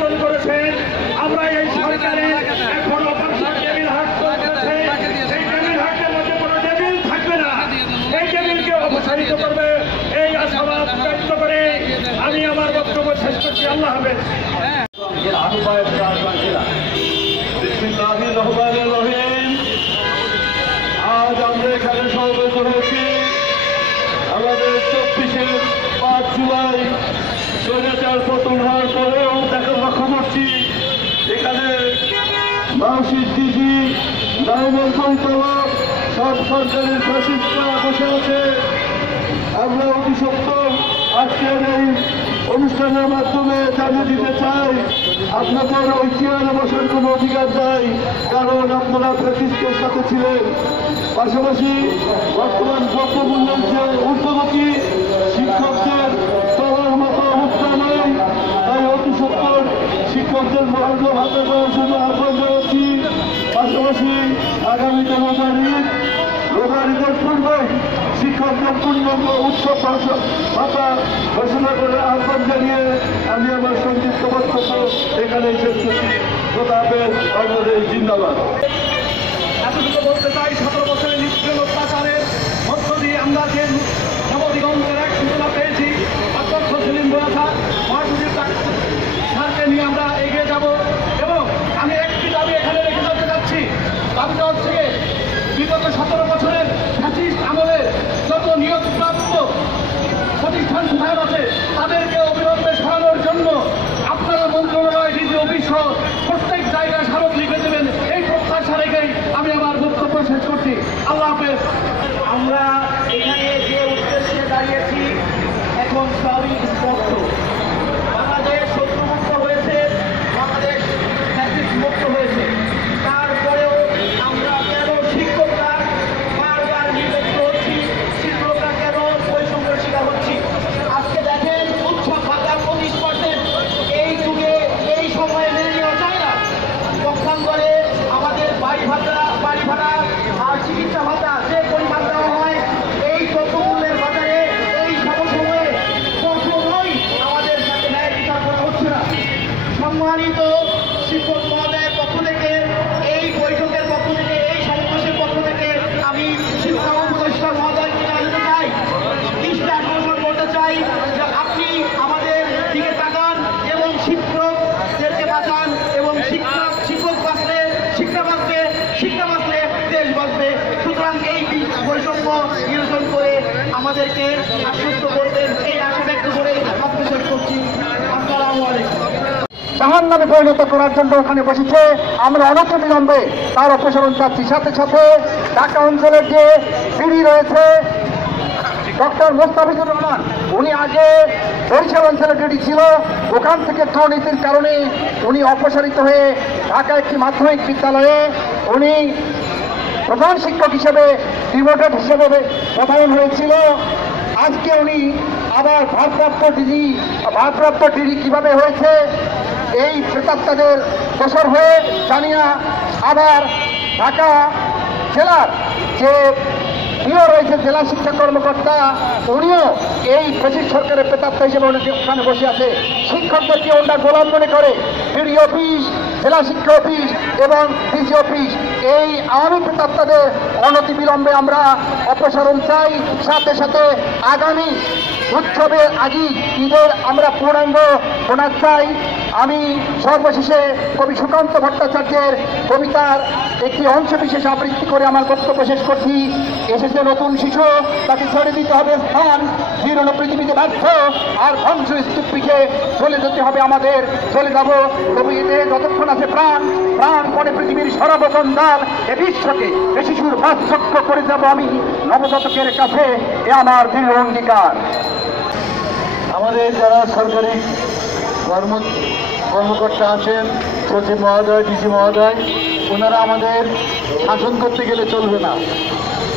নির্বাচন করেছেন। আমরা এই সরকারের এখন অপারেশন টেবিল হাট চলতেছে। এই টেবিল হাটের মধ্যে কোনো টেবিল থাকবে না, এই টেবিলকে অপসারিত করবে, এই আশাবাদ ব্যক্ত করে আমি আমার বক্তব্য শেষ করছি। আল্লাহ হাফেজ। আজ আমরা এখানে সমবেত হয়েছি আমাদের 24-5 জুলাই স্বৈরাচার পতন হওয়ার পরেও দেখা লক্ষ্য করছি এখানে মানসিক ডিজি নাইমের পরিচালক সব সরকারের ফ্যাসিস্টরা বসে আছে। আমরা অতি সত্ত্বর আজকের এই অনুষ্ঠানের মাধ্যমে জানিয়ে দিতে চাই আপনাদের ওই চেয়ারে বসার কোনো অধিকার নাই, কারণ আপনারা ফ্যাসিস্টের সাথে ছিলেন। পাশাপাশি বর্তমান দ্রব্যমূল্যের যে ঊর্ধ্বগতি, শিক্ষকদের চলার মতো অবস্থা নেই, তাই অতি সত্ত্বর শিক্ষকদের মহার্ঘ ভাতা দেওয়ার জন্য আহ্বান জানাচ্ছি। পাশাপাশি আগামী 13 তারিখ রোজারিদের পূর্বে শিক্ষকদের পূর্ণাঙ্গ উৎসব ভাতা ঘোষণা করে আহ্বান জানিয়ে আমি আমার সংক্ষিপ্ত বক্তব্য এখানে শেষ করছি। খোদা হাফেজ। বাংলাদেশ জিন্দাবাদ। এতটুকু বলতে চাই, 17 বছরের নিষ্ক্রিয় অত্যাচারের মধ্য দিয়ে আমরা যে নবদিগন্তের এক সূচনা পেয়েছি, অধ্যক্ষ সেলিম বোয়াছা মহাসচিব স্যারকে নিয়ে আমরা এগিয়ে যাব। এবং আমি একটি দাবি এখানে রেখে যেতে চাচ্ছি। দাবিটা হচ্ছে বিগত 17 বছরের ফ্যাসিস্ট আমলের যত নিয়োগপ্রাপ্ত প্রতিষ্ঠান কোথায় আছে তাদেরকে অবিলম্বে সরানোর জন্য আপনারা মন্ত্রণালয় ডিজি অফিস প্রত্যেক জায়গায় স্মারক লিখে দেবেন, এই প্রত্যাশা রেখেই আমি আমার বক্তব্য শেষ করছি। আল্লাহ হাফেজ। আমরা এখানে যে উদ্দেশ্যে দাঁড়িয়েছি এখন সবই স্পষ্ট। বাংলাদেশ শত্রুমুক্ত হয়েছে, বাংলাদেশ ফ্যাসিস্ট মুক্ত হয়েছে। তারপরেও আমরা কেন শিক্ষকরা বারবার নির্যাতিত হচ্ছি, শিক্ষকরা কেন বৈষম্যের শিকার হচ্ছি? আজকে দেখেন উৎসব ভাতা 25%, এই যুগে এই সময়ে মেনে নেওয়া যায় না। পক্ষান্তরে আমাদের বাড়ি ভাড়া আর চিকিৎসা ভাতা যে পরিমাণ দেওয়া হয়, এই দ্রব্যমূল্যের বাজারে এই সমসময়ে কখনোই আমাদের সাথে ন্যায় বিচার করা হচ্ছে না। সম্মানিত শিক্ষক মহোদয়ের পক্ষ থেকে, এই বৈঠকের পক্ষ থেকে, এই সমাবেশের পক্ষ থেকে আমি শিক্ষা উপদেষ্টা মহোদয়কে জানাতে চাই, দৃষ্টি আকর্ষণ করতে চাই যে আপনি আমাদের দিকে তাকান এবং শিক্ষকদেরকে বাঁচান। এবং শিক্ষক বাঁচলে শিক্ষা বাঁচবে, শিক্ষা বাঁচলে দেশ বাঁচবে। সুতরাং এই বৈষম্য নিরসন করে আমাদেরকে আশ্বস্ত করবেন, এই আশা ব্যক্ত করে বক্তব্য শেষ করছি। আসসালামু আলাইকুম। জাহান নামে পরিণত করার জন্য ওখানে বসেছে, আমরা অনন্ত বিলম্বে তার অপসারণ চাচ্ছি। সাথে সাথে ঢাকা অঞ্চলের যে বিডি রয়েছে ডক্টর মোস্তাফিজুর রহমান, উনি আগে বরিশাল অঞ্চলে ডিডি ছিল, ওখান থেকে দুর্নীতির কারণে উনি অপসারিত হয়ে ঢাকা একটি মাধ্যমিক বিদ্যালয়ে উনি প্রধান শিক্ষক হিসেবে ডিমোটেড হিসেবে পদায়ন হয়েছিল। আজকে উনি আবার ভারপ্রাপ্ত ডিডি কিভাবে হয়েছে, এই প্রেতাত্মাদের দোষর হয়ে জানিয়া আবার ঢাকা জেলার যে প্রিয় রয়েছে জেলা শিক্ষা কর্মকর্তা, উনিও এই ফ্যাসিস্ট সরকারের প্রেতাত্মা হিসেবে ওখানে বসে আছে। শিক্ষকদেরকে ওনারা গোলাম মনে করে ডিডি অফিস, জেলা শিক্ষা অফিস এবং ডিসি অফিস, এই আওয়ামী প্রেতাত্মাদের অনতিবিলম্বে আমরা অপসারণ চাই। সাথে সাথে আগামী উৎসবের আগে ঈদের আমরা পূর্ণাঙ্গ বোনাস চাই। আমি সর্বশেষে কবি সুকান্ত ভট্টাচার্যের কবিতার একটি অংশ বিশেষ আবৃত্তি করে আমার বক্তব্য শেষ করছি। এসেছে নতুন শিশু, তাকে ছেড়ে দিতে হবে স্থান, জীর্ণ পৃথিবীতে ব্যর্থ আর ধ্বংস স্তূপ পিঠে চলে যেতে হবে আমাদের, চলে যাব তবু এতে যতক্ষণ আছে প্রাণ, প্রাণপণে পৃথিবীর সর্বজন দাল এ বিশ্বকে এ শিশুর বার্ধক্য করে যাব আমি নবজাতকের কাছে, এ আমার দৃঢ় অঙ্গীকার। আমাদের যারা সরকারি কর্মকর্তা আছেন, সচিব মহোদয়, ডিসি মহোদয়, ওনারা আমাদের শাসন করতে গেলে চলবে না।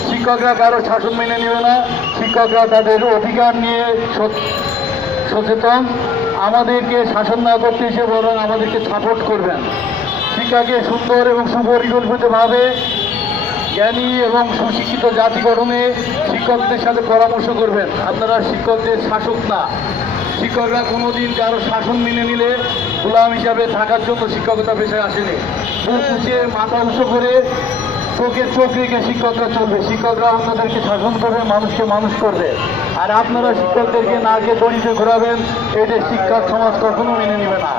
শিক্ষকরা কারো শাসন মেনে নেবে না, শিক্ষকরা তাদের অধিকার নিয়ে সচেতন। আমাদেরকে শাসন না করতে এসে বরং আমাদেরকে সাপোর্ট করবেন। শিক্ষাকে সুন্দর এবং সুপরিকল্পিতভাবে জ্ঞানী এবং সুশিক্ষিত জাতি গঠনে শিক্ষকদের সাথে পরামর্শ করবেন। আপনারা শিক্ষকদের শাসক না। শিক্ষকরা কোনোদিন কারো শাসন মেনে নিলে গোলাম হিসাবে থাকার জন্য শিক্ষকতা পেশায় আসেনি। বুক উঁচিয়ে মাথা উঁচু করে চোখে চোখ রেখে শিক্ষকরা চলবে। শিক্ষকরা অন্যদেরকে শাসন করবে, মানুষকে মানুষ করবে। আর আপনারা শিক্ষকদেরকে নাকে দড়িতে ঘোরাবেন, এটা শিক্ষক সমাজ কখনো মেনে নেবে না।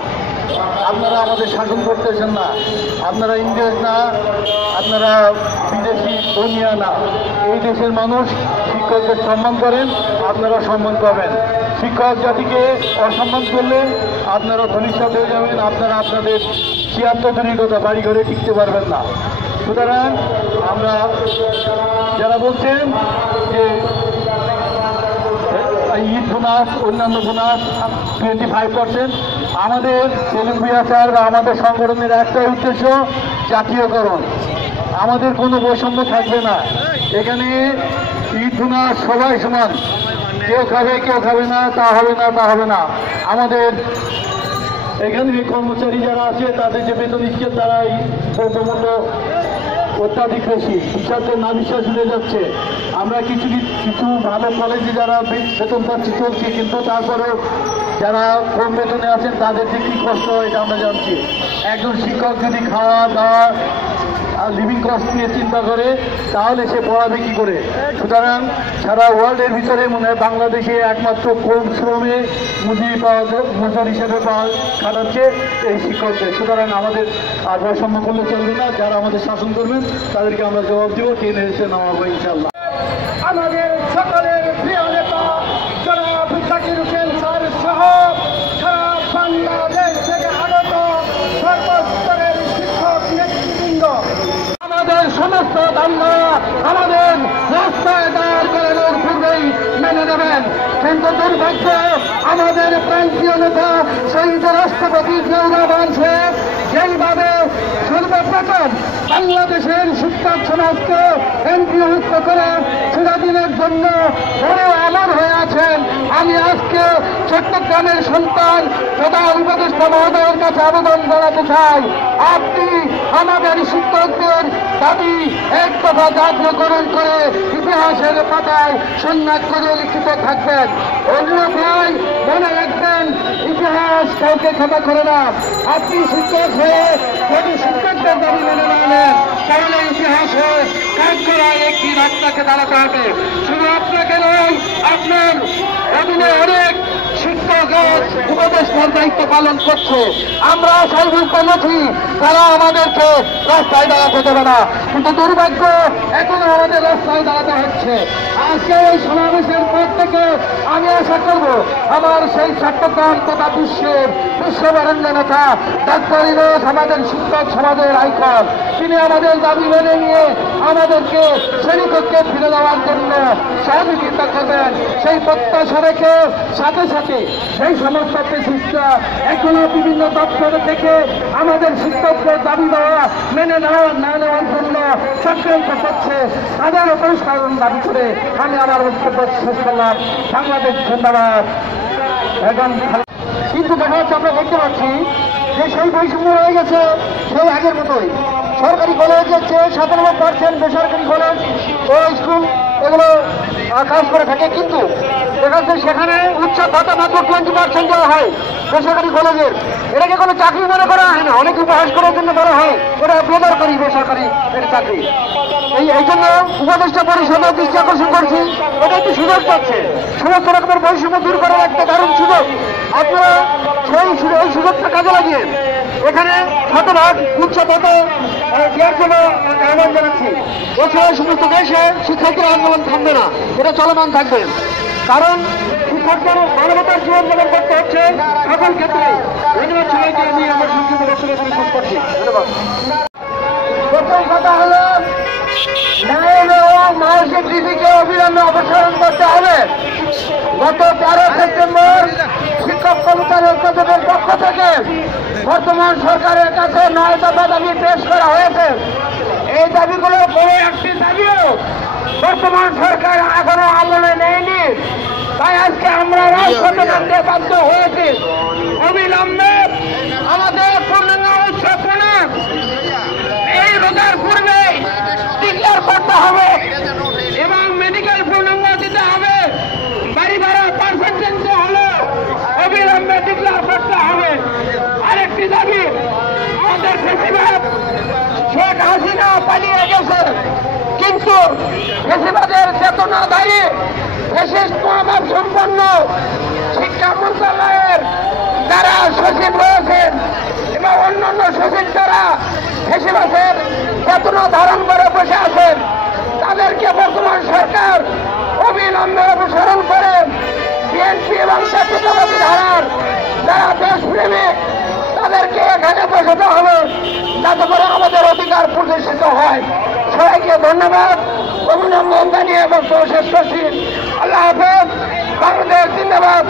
আপনারা আমাদের শাসন করতেছেন না। আপনারা ইংরেজ না, আপনারা বিদেশি দুনিয়া না। এই দেশের মানুষ শিক্ষকদের সম্মান করেন, আপনারা সম্মান পাবেন। শিক্ষক জাতিকে অসম্মান করলে আপনারা ধনিষ্ঠ হয়ে যাবেন। আপনারা আপনাদের ৭৬ কথা বাড়ি ঘরে টিকতে পারবেন না। সুতরাং আমরা যারা বলছেন যে ঈদ বোনাস, অন্যান্য বোনাস 25%, আমাদের সেলিম ভুঁইয়া স্যার বা আমাদের সংগঠনের একটাই উদ্দেশ্য জাতীয়করণ। আমাদের কোনো বৈষম্য থাকবে না। এখানে ঈদ বোনাস সবাই সমান, কেউ খাবে কেউ খাবে না, তা হবে না, তা হবে না। আমাদের এখানে কর্মচারী যারা আছে তাদের যে বেতন স্কেল, তারা এই দ্রব্যমূল্য অত্যাধিক বেশি, বিশ্বাসের না বিশ্বাস হয়ে যাচ্ছে। আমরা কিছু কিছু ভালো কলেজে যারা বেতন পাচ্ছি চলছি, কিন্তু তারপরেও যারা কম বেতনে আছেন তাদের যে কী কষ্ট হয় এটা আমরা জানছি। একজন শিক্ষক যদি খাওয়া দাওয়া লিভিং কস্ট নিয়ে চিন্তা করে তাহলে সে পড়াবে কী করে? সুতরাং সারা ওয়ার্ল্ডের ভিতরে মনে হয় বাংলাদেশে একমাত্র কম শ্রমে মজুর হিসেবে খাটাচ্ছে এই শিক্ষকদের। সুতরাং আমাদের আর বৈষম্য করলে চলবে না। যারা আমাদের শাসন করবেন তাদেরকে আমরা জবাব দেবো, টেনে এসে নামাবো ইনশাল্লাহ। আমাদের সকলের প্রিয় নেতা জনাব জাকির হোসেন স্যার সহ সারা বাংলাদেশ থেকে আগত সর্বস্তরের শিক্ষক নেতৃবৃন্দ, আমাদের সমস্ত দাঙ্গা আমাদের রাস্তায় দাঁড় করানোর পূর্বেই মেনে নেবেন। কিন্তু দুর্ভাগ্য, আমাদের প্রান্তীয় নেতা শহীদ রাষ্ট্রপতি জিয়াউর রহমান সাহেব যেইভাবে সর্বপ্রথম বাংলাদেশের শিক্ষক সমাজকে এমপিভুক্ত করে চিরদিনের জন্য বড় অমর হয়ে আছেন। আমি আজকে চট্টগ্রামের সন্তান প্রধান উপদেষ্টা মহোদয়ের কাছে আবেদন জানাতে চাই, আপনি আমাদের শিক্ষকদের দাবি এক দফা জাতীয়করণ করে ইতিহাসের পাতায় সন্ন্যাস করে লিখিত থাকবেন। অন্যথায় মনে রাখবেন, ইতিহাস কাউকে ক্ষমা করে না। আপনি শিক্ষক হয়ে যদি শিক্ষকদের দাবি মেনে না নেন তাহলে ইতিহাসে কাজ করার একদিন আপনাকে দাঁড়াতে হবে। শুধু আপনাকে নয়, আপনার অধীনে অনেক শিক্ষক উপদেষ্টার দায়িত্ব পালন করছে। আমরা সার্বিক করেছি তারা আমাদেরকে রাস্তায় দাঁড়াতে দেবে না, কিন্তু দুর্ভাগ্য এখনো আমাদের রাস্তায় দাঁড়াতে হচ্ছে। আজকে এই সমাবেশের পর থেকে আমি আশা করব আমার সেই চট্টগ্রাম তথা বিশ্ববরেণ্য নেতা ডাক্তার ইউনূস আমাদের শিক্ষক সমাজের আইকন, তিনি আমাদের দাবি মেনে নিয়ে আমাদেরকে শ্রেণীকক্ষে ফিরে দেওয়ার জন্য সহযোগিতা করবেন। সেই প্রত্যাশা রেখে সাথে সাথে সেই সমস্ত পেশিস্টরা এখনো বিভিন্ন দপ্তর থেকে আমাদের শিক্ষকদের দাবি দেওয়া মেনে নেওয়া না নেওয়ার জন্য চক্রান্ত করছে, তাদের অপসারণ দাবি করে আমি আমার বক্তব্য শেষ করলাম। বাংলাদেশ জিন্দাবাদ। এখন কিন্তু দেখা যাচ্ছে, আমরা দেখতে পাচ্ছি যে সেই বৈষম্য রয়ে গেছে সেই আগের মতোই। সরকারি কলেজ হচ্ছে 97%, বেসরকারি কলেজ ও স্কুল এগুলো কাজ করে থাকে, কিন্তু দেখা যাচ্ছে সেখানে উচ্চ ভাতা মাত্র 20% দেওয়া হয় বেসরকারি কলেজের। এটাকে কোনো চাকরি মনে করা হয় না, অনেক উপহাস করার জন্য বলা হয় এটা বেসরকারি বেসরকারি এর চাকরি। এই জন্য উপদেষ্টা পরিষদের দৃষ্টি আকর্ষণ করছি, এটা একটি সুযোগ পাচ্ছে সমস্ত রকমের বৈষম্য দূর করার একটা দারুণ সুযোগ। আপনারা এই সুযোগটা কাজে লাগিয়ে এখানে শতভাগ উচ্চ ভাতা দেওয়ার জন্য আহ্বান জানাচ্ছি। এছাড়া সমস্ত দেশে শিক্ষকদের আন্দোলন থামবে না, এটা চলমান থাকবে, কারণ শিক্ষকদের মানবতার জীবনযাপন করতে হচ্ছে সকল ক্ষেত্রে। ধন্যবাদ সবাইকে, আমি আমার সংক্ষিপ্ত বক্তব্য এখানে শেষ করছি। ধন্যবাদ। প্রথম কথা হলো মানসিক নীতিকে অবিলম্বে অপসারণ করতে হবে। গত 13 সেপ্টেম্বর শিক্ষক কর্মচারী ঐক্যজোটের পক্ষ থেকে বর্তমান সরকারের কাছে 9 দফা দাবি পেশ করা হয়েছে। এই দাবিগুলোর কোনো একটি দাবিও বর্তমান সরকার এখনো আমলে নেয়নি। তাই আজকে আমরা রাজপথে নামতে বাধ্য হয়েছি। অবিলম্বে আমাদের পূর্ণাঙ্গ উৎসব এই রোজার পূর্বে ডিক্লেয়ার করতে হবে এবং মেডিকেল পূর্ণাঙ্গ দিতে হবে, বাড়ি ভাড়া পার্সেন্টেজ হলে অবিলম্বে ডিক্লার করতে হবে। আরেকটি দাবি, আমাদের ফেসিবাদ শেখ হাসিনা পালিয়ে গেছে, কিন্তু ফেসিবাদের চেতনাধারী ফ্যাসিস্ট মনোভাব সম্পন্ন শিক্ষা মন্ত্রণালয়ের যারা সচিব রয়েছেন এবং অন্যান্য সচিব যারা ফ্যাসিবাদের চেতনা ধারণ করে বসে আছেন, তাদেরকে বর্তমান সরকার অবিলম্বে অপসারণ করে বিএনপি এবং জাতীয়তাবাদী ধারার যারা দেশপ্রেমিক তাদেরকে এখানে বসাতে হবে, যাতে করে আমাদের অধিকার প্রতিষ্ঠিত হয়। সবাইকে ধন্যবাদ, অভিনন্দন জানিয়ে বক্তব্য শেষ করছি। আল্লাহ হাফেজ। বাংলাদেশ জিন্দাবাদ।